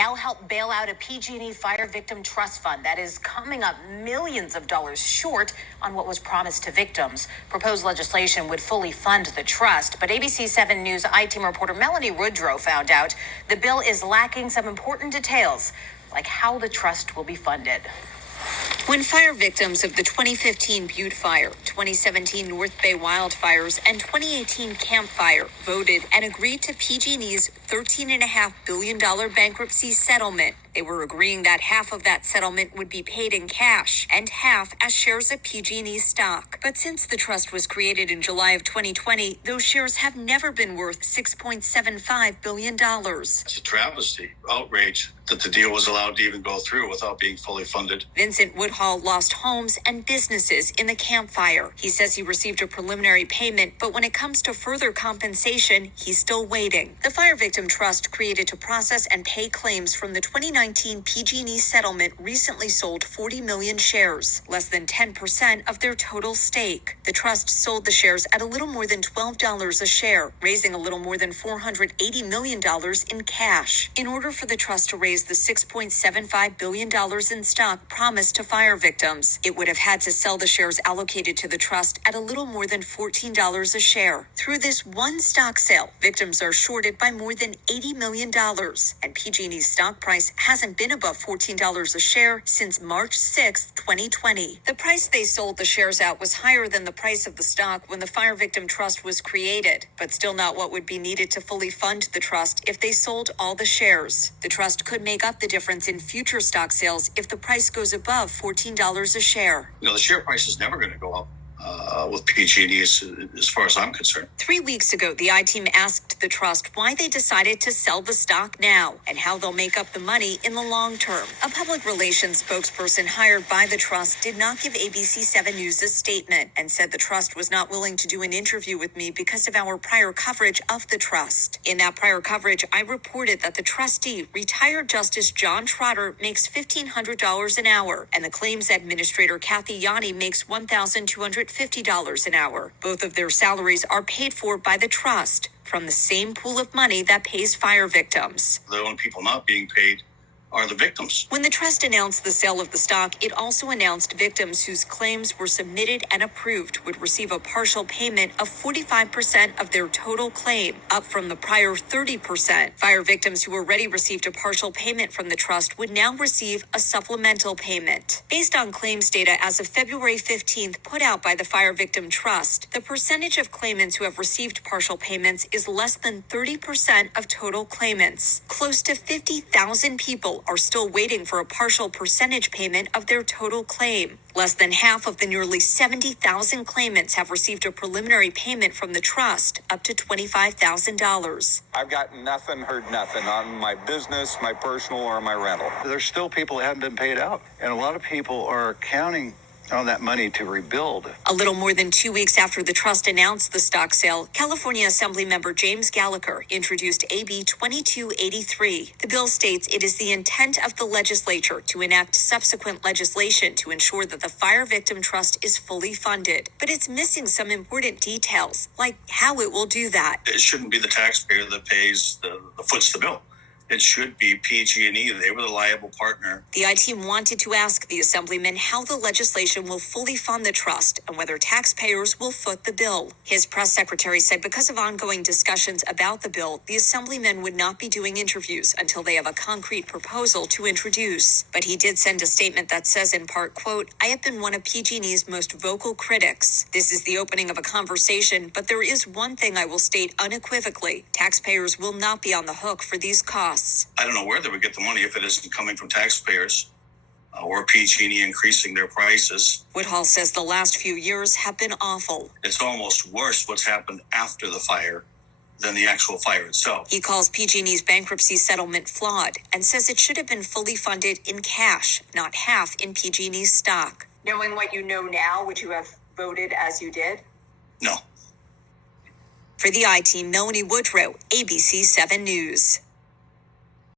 now help bail out a PG&E fire victim trust fund that is coming up millions of dollars short on what was promised to victims. Proposed legislation would fully fund the trust, but ABC 7 News I-Team reporter Melanie Woodhall found out the bill is lacking some important details, like how the trust will be funded. When fire victims of the 2015 Butte Fire, 2017 North Bay wildfires, and 2018 Camp Fire voted and agreed to PG&E's $13.5 billion bankruptcy settlement, they were agreeing that half of that settlement would be paid in cash and half as shares of PG&E stock. But since the trust was created in July of 2020, those shares have never been worth $6.75 billion. It's a travesty, outrage that the deal was allowed to even go through without being fully funded. Vincent Woodhall lost homes and businesses in the Camp Fire. He says he received a preliminary payment, but when it comes to further compensation, he's still waiting. The Fire Victim Trust, created to process and pay claims from the 2019 PG&E settlement, recently sold 40 million shares, less than 10% of their total stake. The trust sold the shares at a little more than $12 a share, raising a little more than $480 million in cash. In order for the trust to raise the $6.75 billion in stock promised to fire victims, it would have had to sell the shares allocated to the trust at a little more than $14 a share. Through this one stock sale, victims are shorted by more than $80 million, and PG&E's stock price hasn't been above $14 a share since March 6, 2020. The price they sold the shares at was higher than the price of the stock when the Fire Victim Trust was created, but still not what would be needed to fully fund the trust if they sold all the shares. The trust could make up the difference in future stock sales if the price goes above $14 a share. The share price is never going to go up with PG&E as far as I'm concerned. 3 weeks ago, the I-Team asked the trust why they decided to sell the stock now and how they'll make up the money in the long term. A public relations spokesperson hired by the trust did not give ABC 7 News a statement and said the trust was not willing to do an interview with me because of our prior coverage of the trust. In that prior coverage, I reported that the trustee, retired Justice John Trotter, makes $1,500 an hour, and the claims administrator Kathy Yanni makes $1,250 an hour. Both of their salaries are paid for by the trust from the same pool of money that pays fire victims. The only people not being paid are the victims. When the trust announced the sale of the stock, it also announced victims whose claims were submitted and approved would receive a partial payment of 45% of their total claim, up from the prior 30%. Fire victims who already received a partial payment from the trust would now receive a supplemental payment. Based on claims data as of February 15th put out by the Fire Victim Trust, the percentage of claimants who have received partial payments is less than 30% of total claimants. Close to 50,000 people are still waiting for a partial percentage payment of their total claim. Less than half of the nearly 70,000 claimants have received a preliminary payment from the trust, up to $25,000. I've got nothing, heard nothing on my business, my personal, or my rental. There's still people that haven't been paid out, and a lot of people are counting on that money to rebuild. A little more than 2 weeks after the trust announced the stock sale, California Assemblymember James Gallagher introduced AB 2283. The bill states it is the intent of the legislature to enact subsequent legislation to ensure that the Fire Victim Trust is fully funded. But it's missing some important details, like how it will do that. It shouldn't be the taxpayer that pays the foots the bill. It should be PG&E. They were the liable partner. The I-Team wanted to ask the Assemblyman how the legislation will fully fund the trust and whether taxpayers will foot the bill. His press secretary said because of ongoing discussions about the bill, the Assemblyman would not be doing interviews until they have a concrete proposal to introduce. But he did send a statement that says in part, quote, "I have been one of PG&E's most vocal critics. This is the opening of a conversation, but there is one thing I will state unequivocally. Taxpayers will not be on the hook for these costs." I don't know where they would get the money if it isn't coming from taxpayers or PG&E increasing their prices. Woodhall says the last few years have been awful. It's almost worse what's happened after the fire than the actual fire itself. He calls PG&E's bankruptcy settlement flawed and says it should have been fully funded in cash, not half in PG&E's stock. Knowing what you know now, would you have voted as you did? No. For the I-Team, Melanie Woodhall, ABC 7 News.